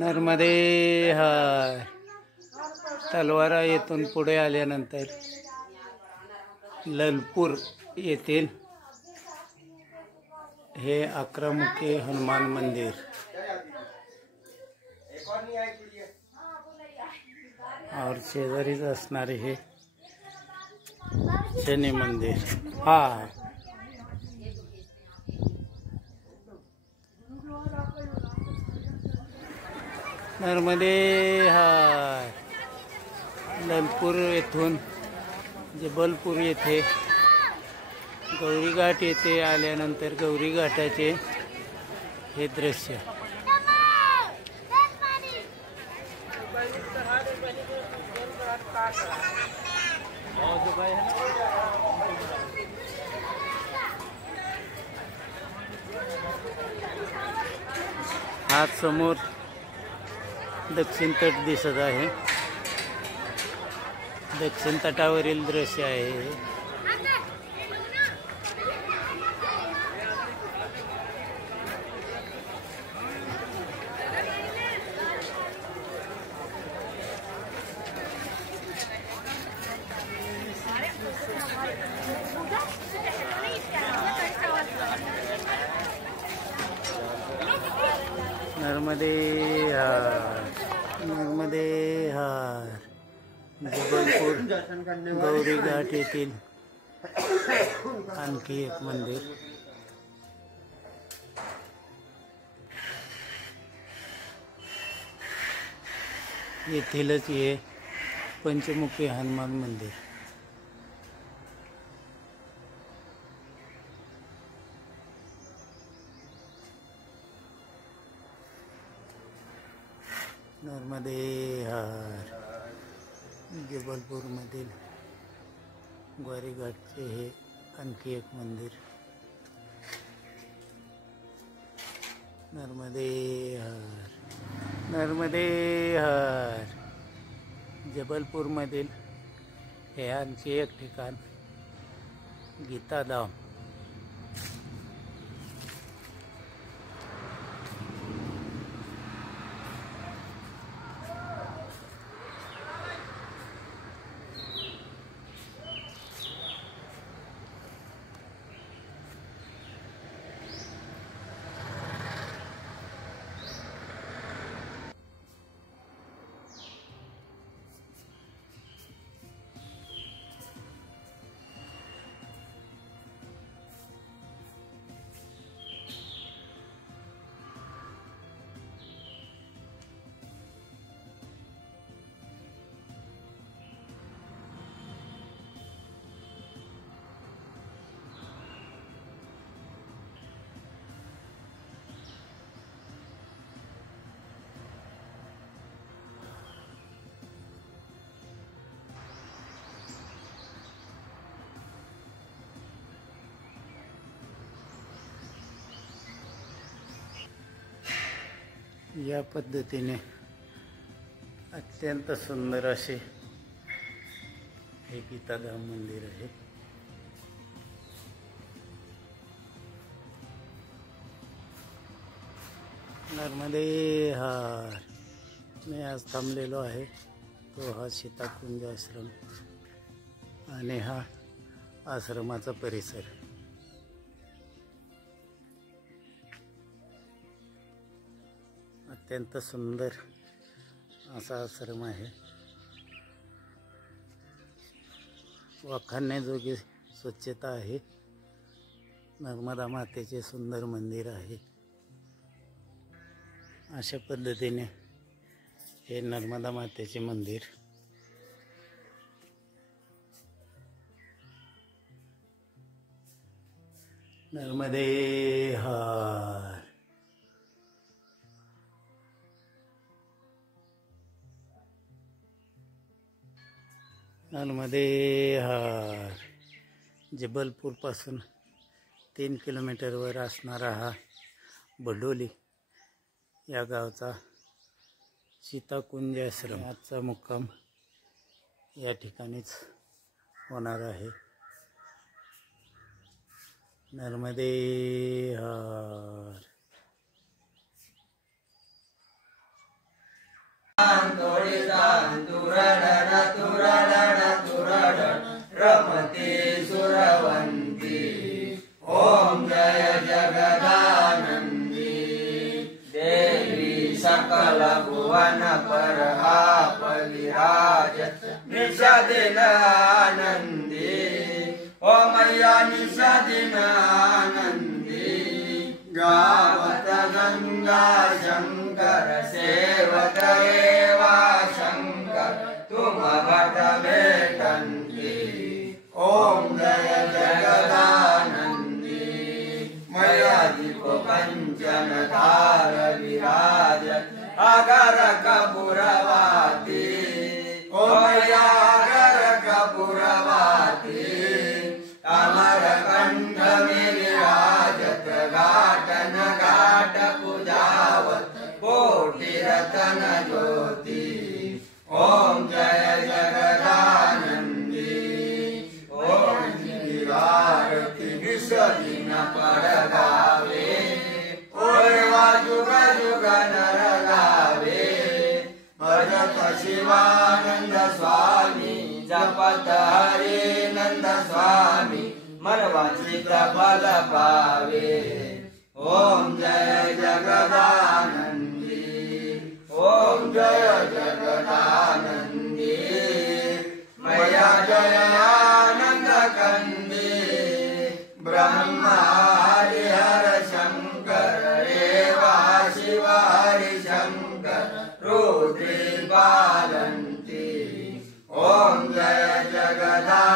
नर्मदे हार. तलवारा येथून पुढे आल्यानंतर ललपूर येथील हे 11 मुखी हनुमान मंदिर और शेजारीच असणारे हे शनी मंदिर. हा नर्मदे हार. ललपूर येथून जबलपूर येथे गौरी घाट येथे आल्यानंतर गौरी घाटाचे हे दृश्य. हात समोर दक्षिण तट दिसत आहे. दक्षिण तटावरील दृश्य आहे. नर्मदे हार. नर्मदे हार. जबलपूर गौरी घाट येथील आणखी एक मंदिर. येथीलच हे पंचमुखी हनुमान मंदिर. नर्मदे हार. जबलपूरमधील ग्वारी घाटचे हे आणखी एक मंदिर. नर्मदे हार. नर्मदे हार. जबलपूरमधील हे आणखी एक ठिकाण गीताधाम. या पद्धतीने अत्यंत सुंदर असे हे गीताधाम मंदिर आहे. नर्मदे हार. मी आज थांबलेलो आहे तो हा सीताकुंज आश्रम आणि हा आश्रमाचा परिसर. अत्यंत सुंदर असा आश्रम आहे. वाखाणण्याजोगी स्वच्छता आहे. नर्मदा मातेचे सुंदर मंदिर आहे. अशा पद्धतीने हे नर्मदा मातेचे मंदिर. नर्मदे हार. नर्मदे हार. जबलपूर पासून 3 किलोमीटरवर असणारा हा बडोली या गावचा सीताकुंज आश्रम. आजचा मुक्काम या ठिकाणीच होणार आहे. नर्मदे हार. सकल भुवन पर आप विराजत निषादिन आनंदी ओ मैया निषादिन आनंदी गावत गंगा शंकर सेवक रेवा शंकर तुम भट भेटंती ओम जय जगदानंदी मैया दीप कंचन धार विराजत अगर कपूरवाती ओ मैया अगर कपूरवाती अमर कंठ में विराजत घाटन घाट पूजावत कोटि रतन ज्योति ओम जय जगदानंदी ओम आरती निषदिन पर गावे ओरवा जुग जुग नर गावे भजत शिवानंद स्वामी जपत हरि नंद स्वामी मन वांछित फल पावे ओम जय जगदानंदी ओम जय जगदानंदी मैया जय आनंद कंदी ब्रह्मा हरिहर शंकर रेवा शिव हरि शंकर रुद्री पालंती ओम जय जगदानंदी।